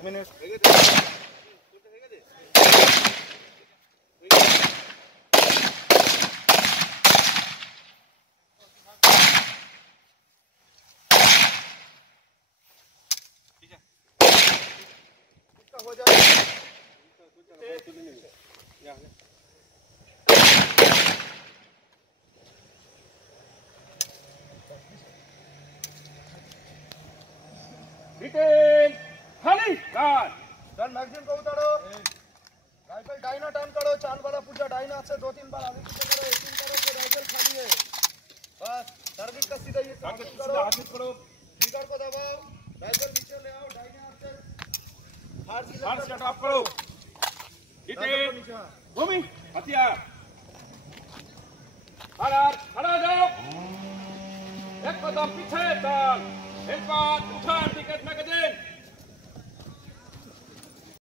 5 minutes. हो जाए retain खाली काट टर्न मैगजीन को उतारो राइफल डाइना टर्न करो चाल वाला पूजा डाइना से 2-3 बार आगे पीछे करो 1-3 करो कि राइफल खाली है बस टारगेट का सीधा ये टारगेट करो आगे करो ट्रिगर को दबाओ राइफल नीचे ले आओ डाइना से हार्ड से ड्रॉप करो रिटेन भूमि हथियार खड़ा जाओ एक कदम पीछे चल एक बार उठा टिके